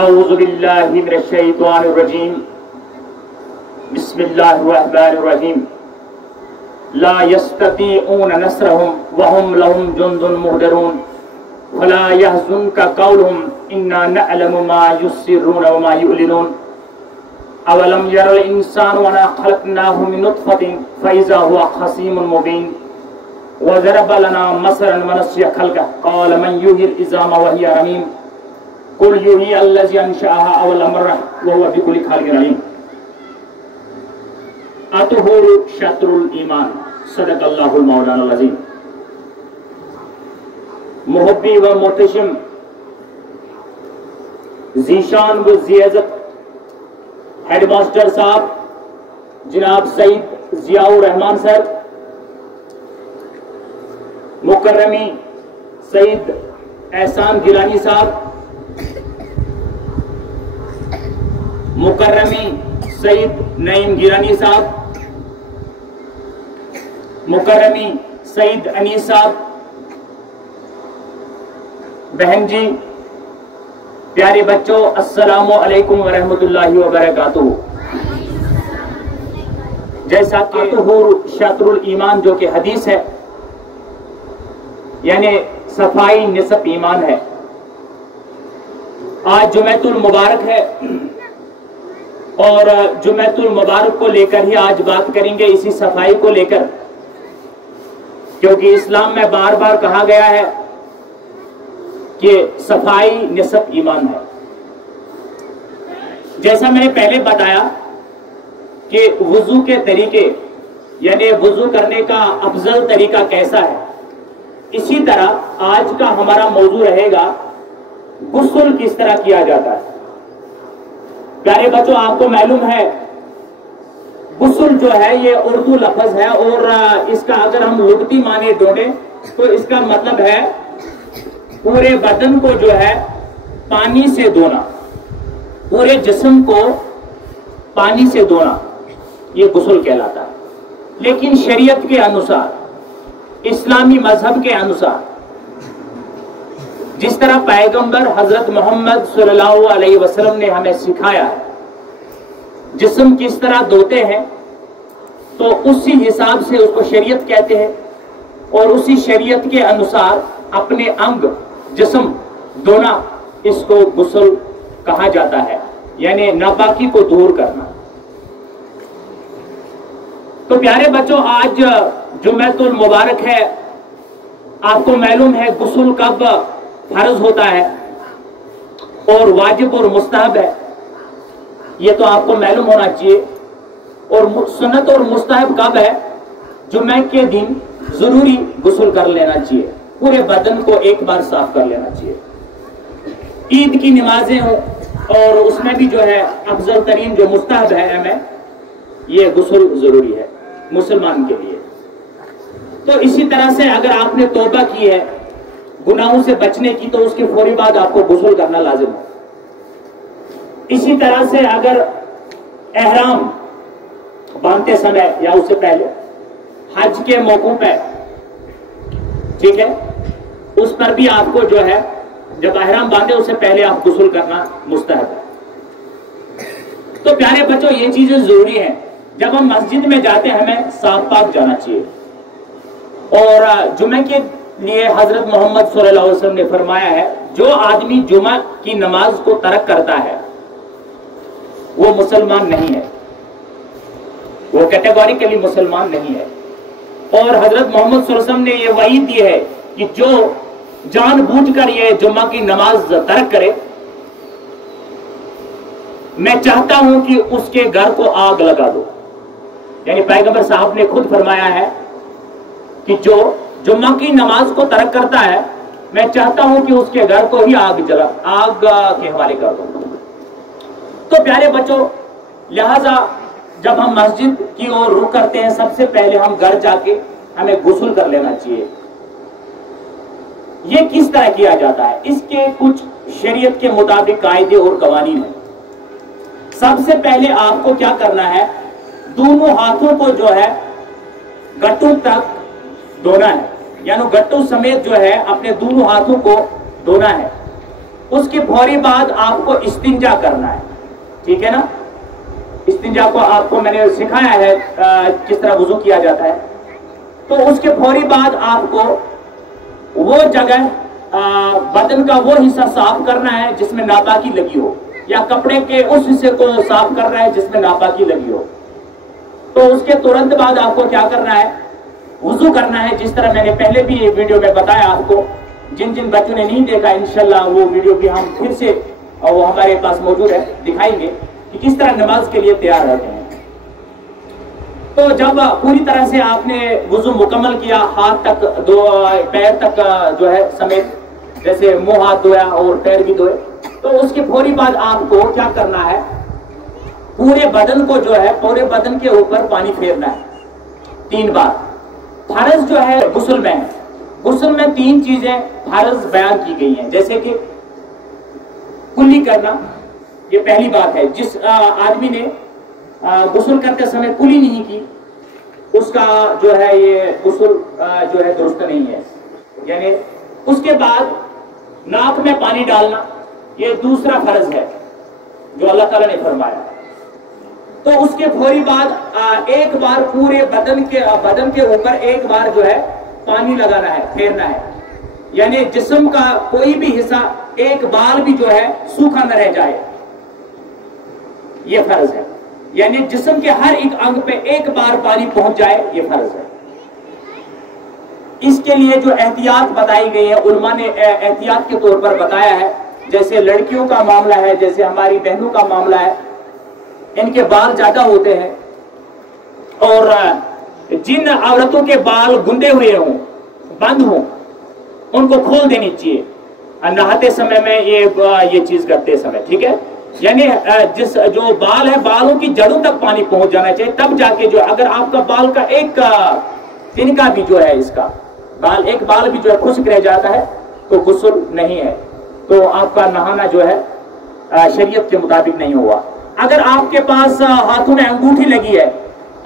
اعوذ باللہ من الشیطان الرجیم بسم اللہ الرحمن الرحیم لا يستطيعون نصرهم وهم لهم جند مهدرون فلا يحزنك قولهم إنا نعلم ما يسرون وما يعلنون اولم ير الانسان انا خلقناه من نطفة فإذا هو خصيم مبين وضرب لنا مثلا ونسي خلقه قال من يحيي العظام وهي رميم قل يحيي الذي انشأها اول مرة وهو بكل خلق عليم الطہور شطر الایمان صدق اللہ المولانا العظیم۔ محبی و محتشم ذیشان و ذی عزت ہیڈ ماسٹر صاحب جناب سعید ضیاء الرحمان صاحب، مکرمی سعید احسان گیلانی صاحب، مکرمی سعید نعیم گیلانی صاحب، مکرمی سعید انیس صاحب، بہن جی، پیارے بچوں، السلام علیکم ورحمۃ اللہ وبرکاتہ۔ جیسا کہ الطہور شطر الایمان جو کہ حدیث ہے، یعنی صفائی نصف ایمان ہے۔ آج جمعۃ المبارک ہے اور جمعۃ المبارک کو لے کر ہی آج بات کریں گے، اسی صفائی کو لے کر، کیونکہ اسلام میں بار بار کہا گیا ہے کہ صفائی نصف ایمان ہے۔ جیسا میں نے پہلے بتایا کہ وضو کے طریقے، یعنی وضو کرنے کا افضل طریقہ کیسا ہے، اسی طرح آج کا ہمارا موضوع رہے گا غسل کس طرح کیا جاتا ہے۔ پیارے بچوں، آپ کو معلوم ہے غسل جو ہے یہ اردو لفظ ہے، اور اس کا اگر ہم لغتی معنی ڈھونڈیں تو اس کا مطلب ہے پورے بدن کو جو ہے پانی سے دھونا، پورے جسم کو پانی سے دھونا، یہ غسل کہلاتا ہے۔ لیکن شریعت کے انوسار، اسلامی مذہب کے انوسار، جس طرح پیغمبر حضرت محمد صلی اللہ علیہ وسلم نے ہمیں سکھایا ہے جسم کس طرح دھوتے ہیں، تو اسی حساب سے اس کو شریعت کہتے ہیں، اور اسی شریعت کے انوسار اپنے انگ جسم دھونا، اس کو غسل کہا جاتا ہے، یعنی ناپاکی کو دور کرنا۔ تو پیارے بچوں، آج جمعۃ المبارک ہے، آپ کو معلوم ہے غسل کب فرض ہوتا ہے اور واجب اور مستحب ہے، یہ تو آپ کو معلوم ہونا چاہیے۔ اور سنت اور مستحب کب ہے؟ جمعہ کے دن ضروری غسل کر لینا چاہیے، پورے بدن کو ایک بار صاف کر لینا چاہیے۔ عید کی نمازیں ہوں اور اس میں بھی جو ہے افضل ترین جو مستحب ہے ہمیں، یہ غسل ضروری ہے مسلمان کے لیے۔ تو اسی طرح سے اگر آپ نے توبہ کی ہے گناہوں سے بچنے کی، تو اس کے فوری بعد آپ کو غسل کرنا لازم ہے۔ اسی طرح سے اگر احرام باندھتے سمے یا اس سے پہلے، حج کے موقع پہ، ٹھیک ہے، اس پر بھی آپ کو جو ہے جب احرام باندھے اس سے پہلے آپ غسل کرنا مستحب ہے۔ تو پیارے بچوں، یہ چیزیں ضروری ہیں۔ جب ہم مسجد میں جاتے ہیں ہمیں صاف پاک جانا چاہیے، اور جمعہ کے لیے حضرت محمد صلی اللہ علیہ وسلم نے فرمایا ہے جو آدمی جمعہ کی نماز کو ترک کرتا ہے وہ مسلمان نہیں ہے، وہ کیٹیگوریکلی مسلمان نہیں ہے۔ اور حضرت محمد صلی اللہ علیہ وسلم نے یہ وعید دی ہے کہ جو جان بوجھ کر یہ جمعہ کی نماز ترک کرے، میں چاہتا ہوں کہ اس کے گھر کو آگ لگا دو۔ یعنی پیغمبر صاحب نے خود فرمایا ہے کہ جو جمعہ کی نماز کو ترک کرتا ہے، میں چاہتا ہوں کہ اس کے گھر کو ہی آگ کے حوالے کر دو۔ تو پیارے بچوں، لہذا جب ہم مسجد کی اور رخ کرتے ہیں، سب سے پہلے ہم گھر جا کے ہمیں غسل کر لینا چاہیے۔ یہ کس طرح کیا جاتا ہے؟ اس کے کچھ شریعت کے مطابق قاعدے اور قوانین ہیں۔ سب سے پہلے آپ کو کیا کرنا ہے؟ دونوں ہاتھوں کو جو ہے گٹوں تک دھونا ہے، یعنی گٹوں سمیت جو ہے اپنے دونوں ہاتھوں کو دھونا ہے، उसके फौरी बाद आपको इस्तिंजा करना है, ठीक है ना। इस्तिंजा को आपको मैंने सिखाया है किस तरह वुजू किया जाता है। तो उसके फौरी बाद आपको वो जगह बदन का वो हिस्सा साफ करना है जिसमें नापाकी लगी हो, या कपड़े के उस हिस्से को साफ करना है जिसमें नापाकी लगी हो। तो उसके तुरंत बाद आपको क्या करना है, वुजू करना है, जिस तरह मैंने पहले भी एक वीडियो में बताया आपको। जिन जिन बच्चों ने नहीं देखा, इंशाल्लाह वो वीडियो भी हम फिर से वो हमारे पास मौजूद है, दिखाएंगे कि किस तरह नमाज के लिए तैयार रहते हैं। तो जब पूरी तरह से आपने वुजू मुकम्मल किया, हाथ तक पैर तक जो है समेत, जैसे मुंह हाथ धोया और पैर भी धोए, तो उसके फौरी बाद आपको क्या करना है, पूरे बदन को जो है, पूरे बदन के ऊपर पानी फेरना है 3 बार। फर्ज जो है गुस्ल में है, गुस्ल में 3 चीजें फर्ज बयान की गई हैं, जैसे कि कुल्ली करना, ये पहली बात है। जिस आदमी ने गुस्ल करते समय कुली नहीं की, उसका जो है ये गुस्ल जो है दुरुस्त नहीं है। यानी उसके बाद नाक में पानी डालना, ये दूसरा फर्ज है जो अल्लाह ताला ने फरमाया। तो उसके फौरी बाद एक बार पूरे बदन के ऊपर एक बार जो है पानी लगाना है, फेरना है। यानी जिस्म का कोई भी हिस्सा, एक बाल भी जो है सूखा न रह जाए, ये फर्ज है। यानी जिस्म के हर एक अंग पे एक बार पानी पहुंच जाए, ये फर्ज है। इसके लिए जो एहतियात बताई गई है, उलमा ने एहतियात के तौर पर बताया है। जैसे लड़कियों का मामला है, जैसे हमारी बहनों का मामला है, इनके बाल ज्यादा होते हैं, और जिन औरतों के बाल गुंदे हुए हों, बंद हों, उनको खोल देनी चाहिए नहाते समय में, ये चीज करते समय, ठीक है। यानी जिस जो बाल है, बालों की जड़ों तक पानी पहुंच जाना चाहिए, तब जाके जो, अगर आपका बाल का एक तिनका भी जो है, इसका बाल, एक बाल भी जो है खुश्क रह जाता है, तो गुस्ल नहीं है, तो आपका नहाना जो है शरीयत के मुताबिक नहीं हुआ। अगर आपके पास हाथों में अंगूठी लगी है,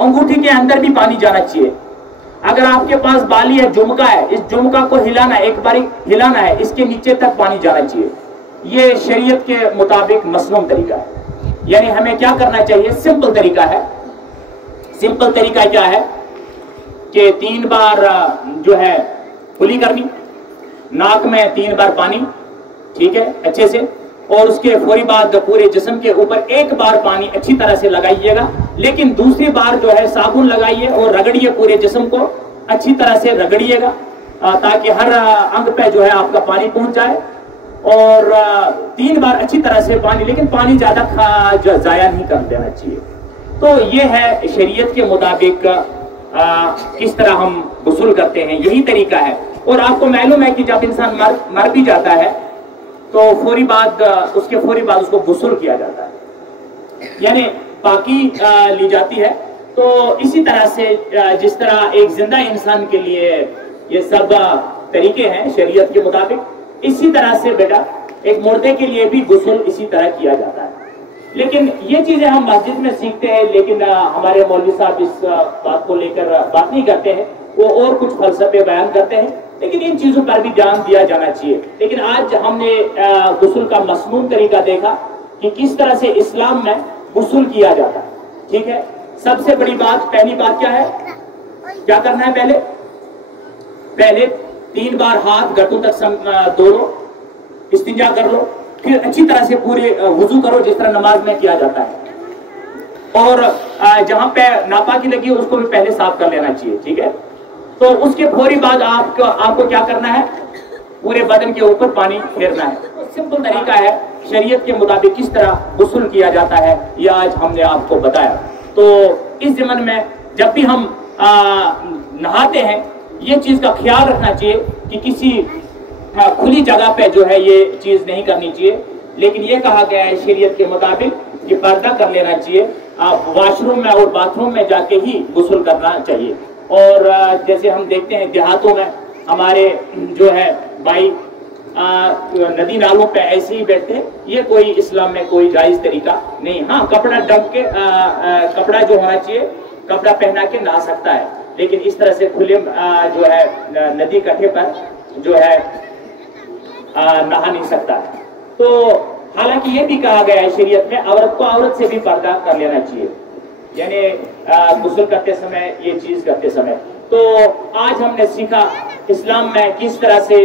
अंगूठी के अंदर भी पानी जाना चाहिए। अगर आपके पास बाली है, झुमका है, इस झुमका को हिलाना, एक बारी हिलाना है, इसके नीचे तक पानी जाना चाहिए। ये शरीयत के मुताबिक मसनून तरीका है। यानी हमें क्या करना चाहिए, सिंपल तरीका है। सिंपल तरीका क्या है कि 3 बार जो है कुली करनी, नाक में 3 बार पानी, ठीक है, अच्छे से, और उसके फौरी बाद पूरे जिस्म के ऊपर एक बार पानी अच्छी तरह से लगाइएगा। लेकिन दूसरी बार जो है साबुन लगाइए और रगड़िए, पूरे जिस्म को अच्छी तरह से रगड़िएगा, ताकि हर अंग पे जो है आपका पानी पहुंच जाए। और 3 बार अच्छी तरह से पानी, लेकिन पानी ज्यादा जाया नहीं कर देना चाहिए। तो ये है शरीयत के मुताबिक किस तरह हम गुस्ल करते हैं, यही तरीका है। और आपको मालूम है कि जब इंसान मर भी जाता है, तो उसके फौरी बाद उसको गुस्ल किया जाता है, यानी पाकी ली जाती है। तो इसी तरह से जिस तरह एक जिंदा इंसान के लिए ये सब तरीके हैं शरीयत के मुताबिक, इसी तरह से बेटा एक मुर्दे के लिए भी गुस्ल इसी तरह किया जाता है। लेकिन ये चीजें हम मस्जिद में सीखते हैं, लेकिन हमारे मौलवी साहब इस बात को लेकर बात नहीं करते हैं, वो और कुछ फलसफे बयान करते हैं। लेकिन इन चीजों पर भी ध्यान दिया जाना चाहिए। लेकिन आज हमने गुस्ल का मसनून तरीका देखा कि किस तरह से इस्लाम में गुस्ल किया जाता है, ठीक है। सबसे बड़ी बात, पहली बात क्या है, क्या करना है, पहले 3 बार हाथ घटों तक धो लो, इस्तिंजा कर लो, फिर अच्छी तरह से पूरे वुजू करो जिस तरह नमाज में किया जाता है। और जहां पे नापाकी लगी उसको भी पहले साफ कर लेना चाहिए, ठीक है। तो उसके फौरी बाद आपको क्या करना है, पूरे बदन के ऊपर पानी फेरना है। तो सिंपल तरीका है शरीयत के मुताबिक किस तरह गुस्ल किया जाता है, यह आज हमने आपको बताया। तो इस ज़मन में जब भी हम नहाते हैं, ये चीज का ख्याल रखना चाहिए कि किसी खुली जगह पे जो है ये चीज नहीं करनी चाहिए। लेकिन ये कहा गया है शरीयत के मुताबिक कि पर्दा कर लेना चाहिए, आप वॉशरूम में और बाथरूम में जाके ही गुस्ल करना चाहिए। और जैसे हम देखते हैं देहातों में हमारे जो है भाई नदी नालों पे ऐसे ही बैठते, ये कोई इस्लाम में कोई जायज तरीका नहीं। हाँ, कपड़ा ढक के कपड़ा जो होना चाहिए, कपड़ा पहना के नहा सकता है, लेकिन इस तरह से खुले जो है नदी कट्ठे पर जो है नहा नहीं सकता है। تو हालांकि ये भी कहा गया है शरीयत में, औरत को औरत से भी पर्दा कर लेना चाहिए, यानी गुस्ल करते समय, ये चीज करते समय। तो आज हमने सीखा इस्लाम में किस तरह से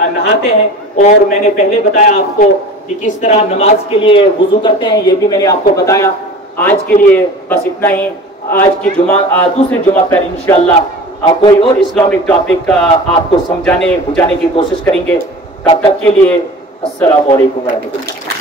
नहाते हैं, और मैंने पहले बताया आपको कि किस तरह नमाज के लिए वुजू करते हैं, ये भी मैंने आपको बताया। आज के लिए बस इतना ही। आज की दूसरी जुमा पर इंशाअल्लाह कोई और इस्लामिक टॉपिक आपको समझाने बुझाने की कोशिश करेंगे। तब तक के लिए अस्सलामु अलैकुम व रहमतुल्लाह।